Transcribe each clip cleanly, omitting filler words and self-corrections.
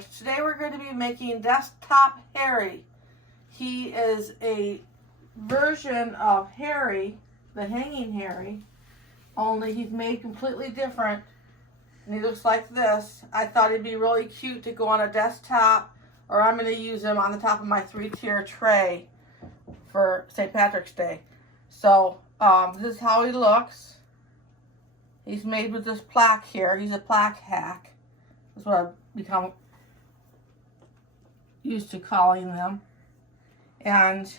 colors. Today we're going to be making Desktop Harry. He is a version of Harry, the Hanging Harry, only he's made completely different. And he looks like this. I thought he'd be really cute to go on a desktop, or I'm going to use him on the top of my 3-tier tray for St. Patrick's Day. So this is how he looks. He's made with this plaque here. He's a plaque hack. That's what I've become used to calling them. And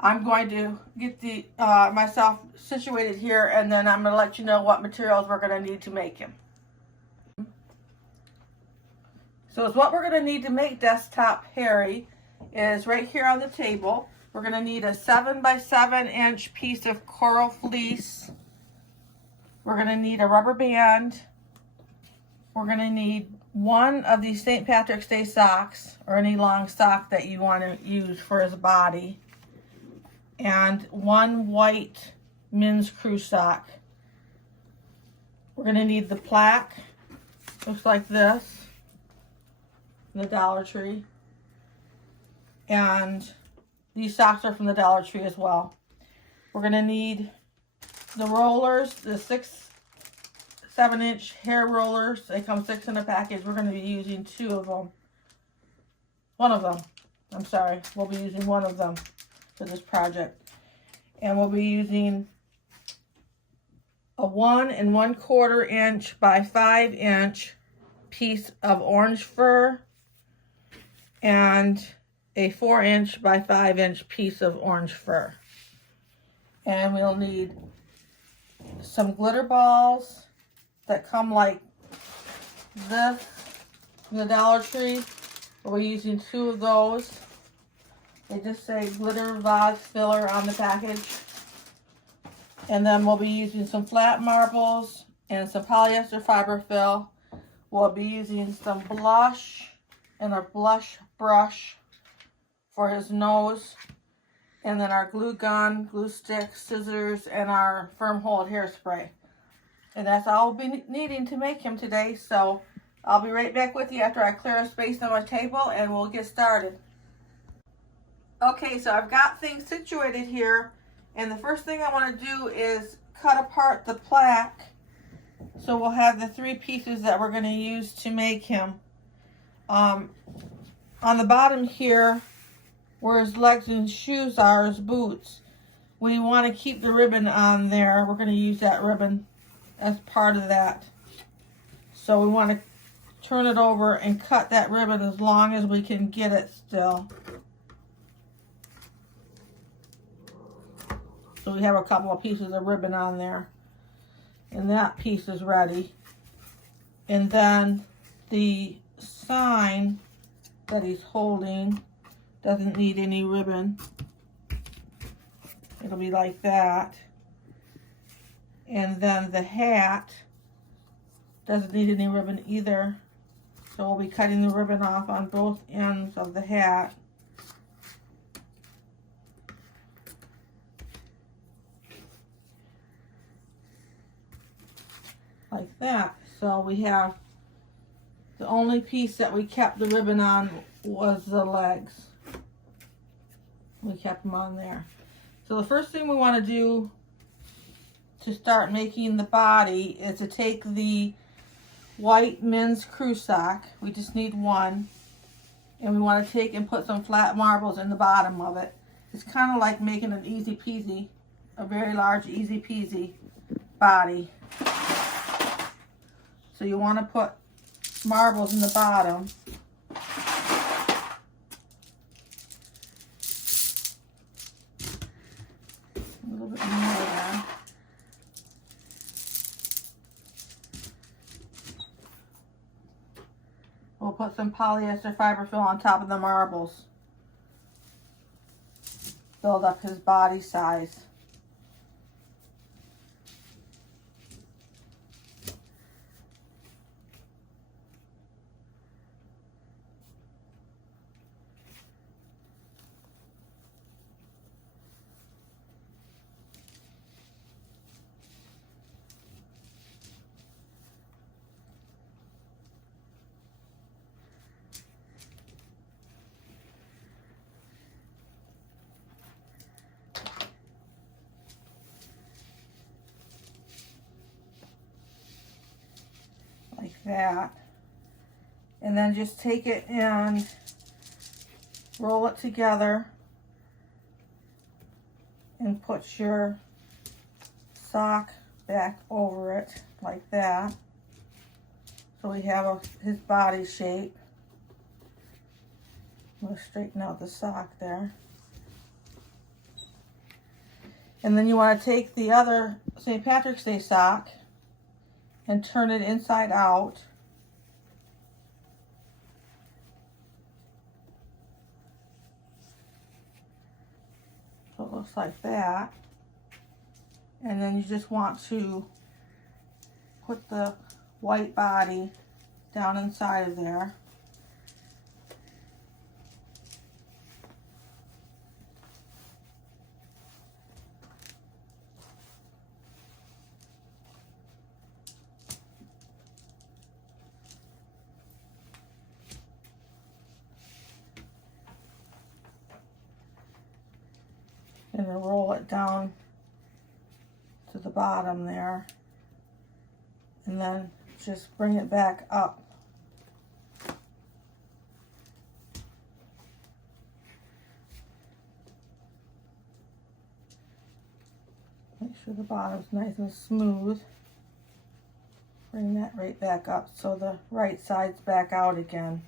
I'm going to get the myself situated here, and then I'm going to let you know what materials we're going to need to make him. So it's what we're going to need to make Desktop Harry is right here on the table. We're going to need a 7 by 7 inch piece of coral fleece. We're going to need a rubber band. We're going to need one of these St. Patrick's Day socks, or any long sock that you want to use for his body, and one white men's crew sock. We're going to need the plaque. Looks like this. The Dollar Tree. And these socks are from the Dollar Tree as well. We're going to need the rollers, the 7 inch hair rollers. They come 6 in a package. We're going to be using 2 of them. One of them. I'm sorry. We'll be using one of them for this project. And we'll be using a 1 1/4 inch by 5 inch piece of orange fur and a 4 inch by 5 inch piece of orange fur. And we'll need some glitter balls that come like this from the Dollar Tree. We'll be using 2 of those. They just say glitter vase filler on the package. And then we'll be using some flat marbles and some polyester fiberfill. We'll be using some blush and a blush brush for his nose. And then our glue gun, glue stick, scissors, and our firm hold hairspray. And that's all we'll be needing to make him today. So I'll be right back with you after I clear a space on my table, and we'll get started. Okay, so I've got things situated here, and the first thing I want to do is cut apart the plaque. So we'll have the 3 pieces that we're going to use to make him. On the bottom here, where his legs and shoes are, his boots, we want to keep the ribbon on there. We're going to use that ribbon as part of that. So we want to turn it over and cut that ribbon as long as we can get it still. So we have a couple of pieces of ribbon on there. And that piece is ready. And then the sign that he's holding doesn't need any ribbon. It'll be like that. And then the hat doesn't need any ribbon either. So we'll be cutting the ribbon off on both ends of the hat. Like that. So we have, the only piece that we kept the ribbon on was the legs. We kept them on there. So the first thing we want to do to start making the body is to take the white men's crew sock. We just need one. And we want to take and put some flat marbles in the bottom of it. It's kind of like making an easy peasy, a very large easy peasy body. So you want to put marbles in the bottom. A little bit more there. We'll put some polyester fiberfill on top of the marbles. Build up his body size. that. And then just take it and roll it together and put your sock back over it like that. So we have his body shape. We'll straighten out the sock there. And then you want to take the other St. Patrick's Day sock and turn it inside out. So it looks like that. And then you just want to put the white body down inside of there. And then roll it down to the bottom there, and then just bring it back up. Make sure the bottom's nice and smooth. Bring that right back up so the right side's back out again.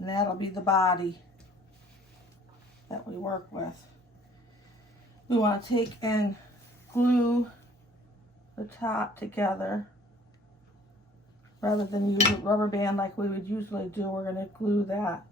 And that'll be the body that we work with. We want to take and glue the top together. Rather than use a rubber band like we would usually do, we're going to glue that.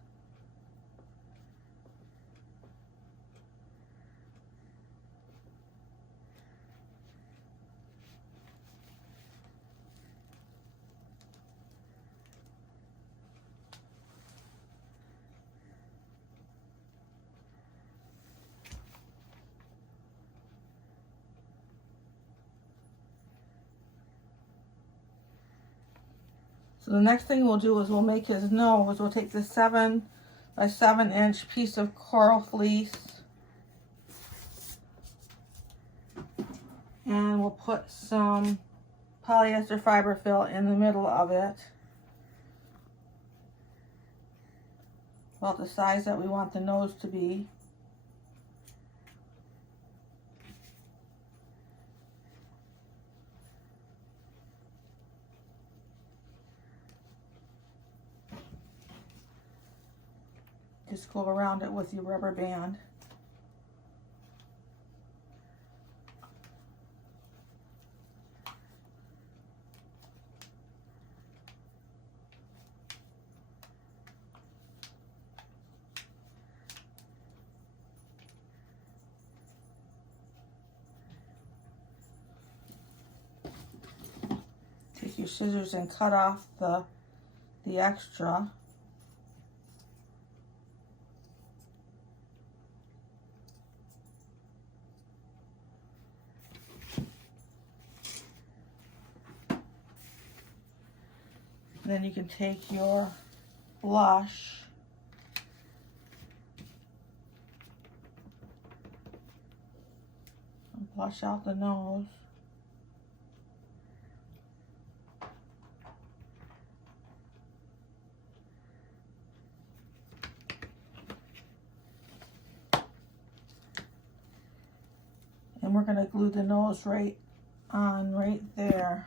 So the next thing we'll do is we'll make his nose. We'll take the 7 by 7 inch piece of coral fleece and we'll put some polyester fiberfill in the middle of it, about the size that we want the nose to be. Just go around it with your rubber band. Take your scissors and cut off the extra. Then you can take your blush and blush out the nose. And we're going to glue the nose right on right there.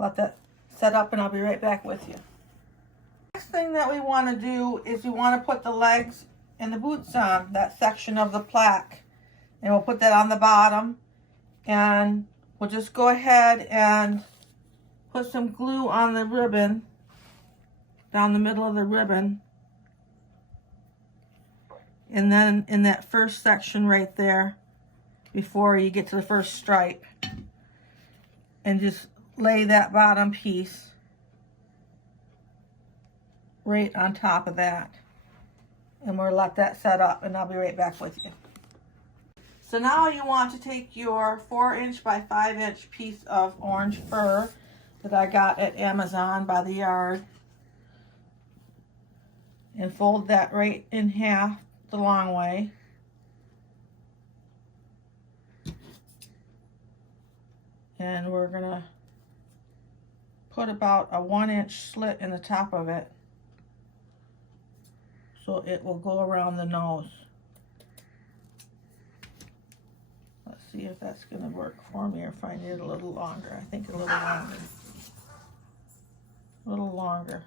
Let that set up and I'll be right back with you. Next thing that we want to do is we want to put the legs and the boots on, that section of the plaque. And we'll put that on the bottom. And we'll just go ahead and put some glue on the ribbon, down the middle of the ribbon. And then in that first section right there, before you get to the first stripe. And just lay that bottom piece right on top of that. And we'll let that set up, and I'll be right back with you. So now you want to take your 4" by 5" piece of orange fur that I got at Amazon by the yard and fold that right in half the long way. And we're gonna put about a 1" slit in the top of it so it will go around the nose. Let's see if that's gonna work for me or if I need it a little longer. I think a little longer. A little longer.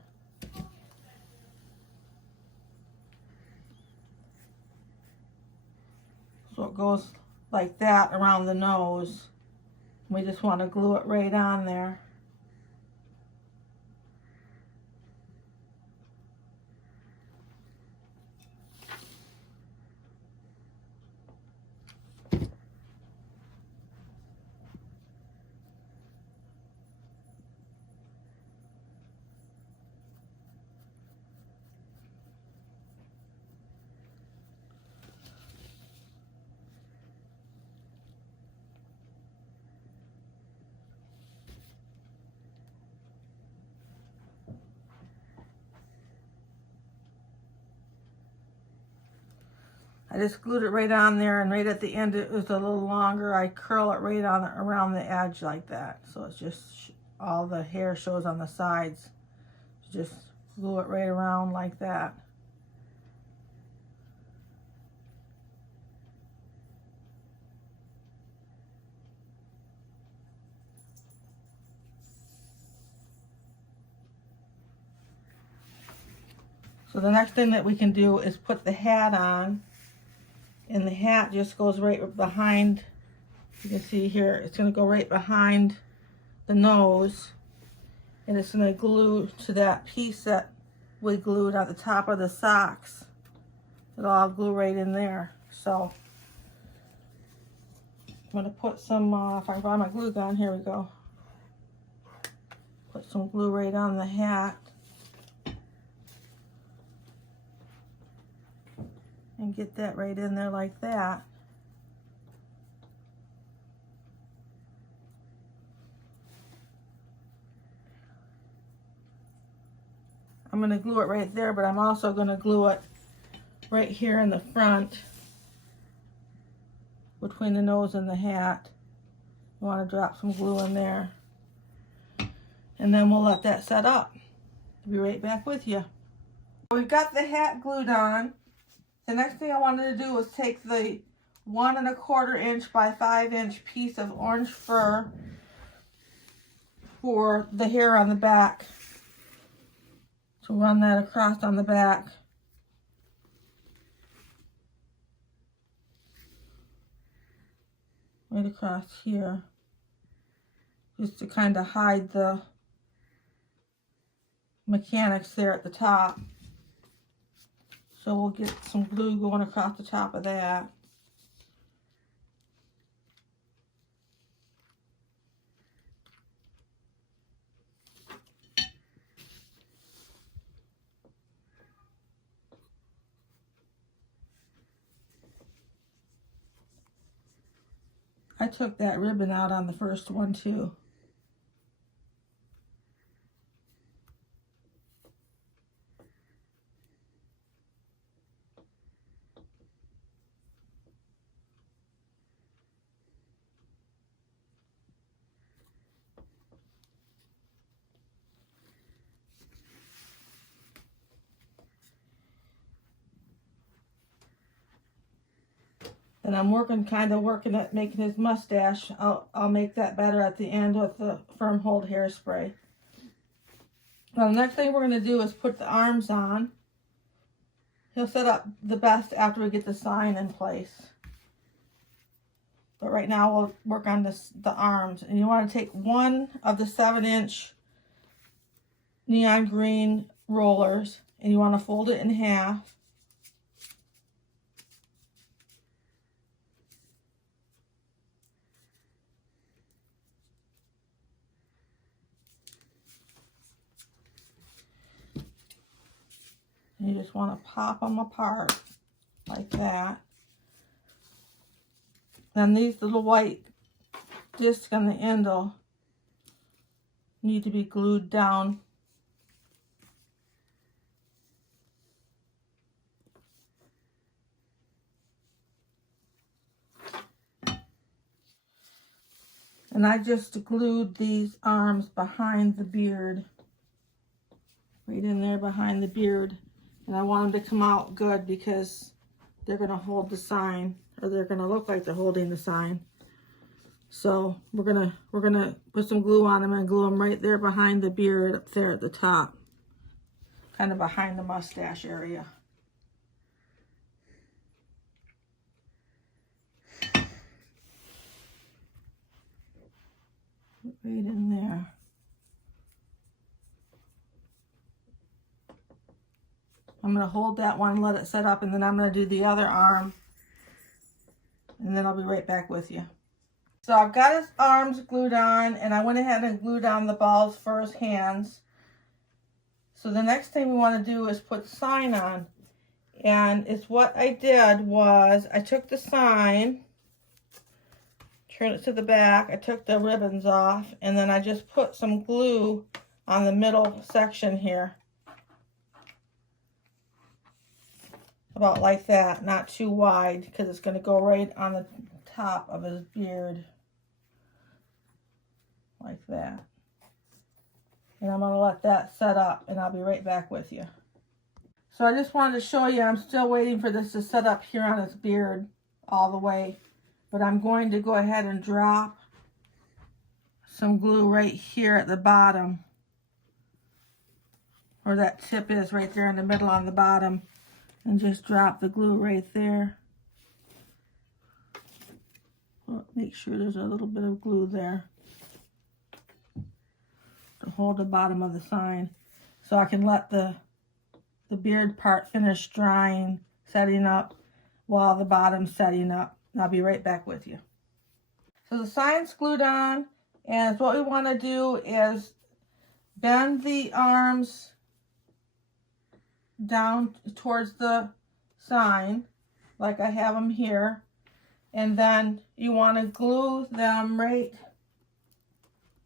So it goes like that around the nose. We just want to glue it right on there. I just glued it right on there, and right at the end it was a little longer. I curl it right on around the edge like that, so it's just all the hair shows on the sides. Just glue it right around like that. So the next thing that we can do is put the hat on. And the hat just goes right behind, you can see here, it's going to go right behind the nose. And it's going to glue to that piece that we glued on the top of the socks. It'll all glue right in there. So I'm going to put some, if I can find my glue gun, here we go. Put some glue right on the hat. And get that right in there like that. I'm going to glue it right there, but I'm also going to glue it right here in the front between the nose and the hat. You want to drop some glue in there. And then we'll let that set up. I'll be right back with you. We've got the hat glued on. The next thing I wanted to do was take the 1 1/4" by 5" piece of orange fur for the hair on the back. So run that across on the back. Right across here. Just to kind of hide the mechanics there at the top. So we'll get some glue going across the top of that. I took that ribbon out on the first one too. And I'm kind of working at making his mustache. I'll make that better at the end with the firm hold hairspray. Now the next thing we're going to do is put the arms on. He'll set up the best after we get the sign in place. But right now we'll work on the arms. And you want to take 1 of the 7" neon green rollers, and you want to fold it in half. You just want to pop them apart like that. Then these little white discs on the end will need to be glued down. And I just glued these arms behind the beard. Right in there behind the beard. And I want them to come out good because they're going to hold the sign, or they're going to look like they're holding the sign. So we're gonna put some glue on them and glue them right there behind the beard up there at the top. Kind of behind the mustache area. Right in there. I'm going to hold that one, let it set up, and then I'm going to do the other arm. And then I'll be right back with you. So I've got his arms glued on, and I went ahead and glued on the balls for his hands. So the next thing we want to do is put the sign on. And it's what I did was I took the sign, turned it to the back, I took the ribbons off, and then I just put some glue on the middle section here. About like that, not too wide, because it's going to go right on the top of his beard. Like that. And I'm going to let that set up, and I'll be right back with you. So I just wanted to show you, I'm still waiting for this to set up here on his beard all the way. But I'm going to go ahead and drop some glue right here at the bottom. Where that tip is, right there in the middle on the bottom. And just drop the glue right there. Well, make sure there's a little bit of glue there to hold the bottom of the sign, so I can let the beard part finish drying, setting up, while the bottom's setting up. And I'll be right back with you. So the sign's glued on, and what we want to do is bend the arms down towards the sign like I have them here, and then you want to glue them right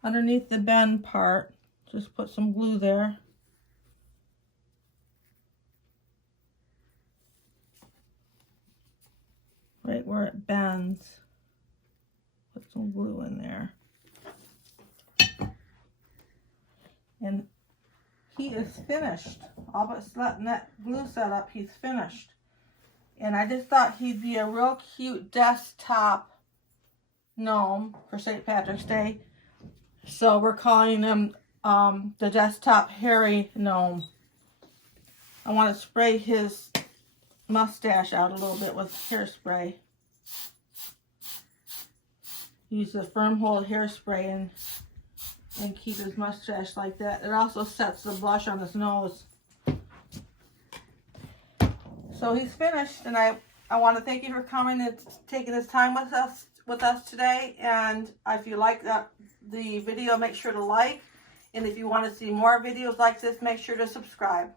underneath the bend part. Just put some glue there. Right where it bends. Put some glue in there. And he is finished. All but letting that glue set up, he's finished. And I just thought he'd be a real cute desktop gnome for St. Patrick's Day. So we're calling him the desktop hairy gnome. I want to spray his mustache out a little bit with hairspray. Use the firm hold hairspray and keep his mustache like that. It also sets the blush on his nose. So he's finished, and I want to thank you for coming and taking this time with us today. And if you like the video, make sure to like. And if you want to see more videos like this, make sure to subscribe.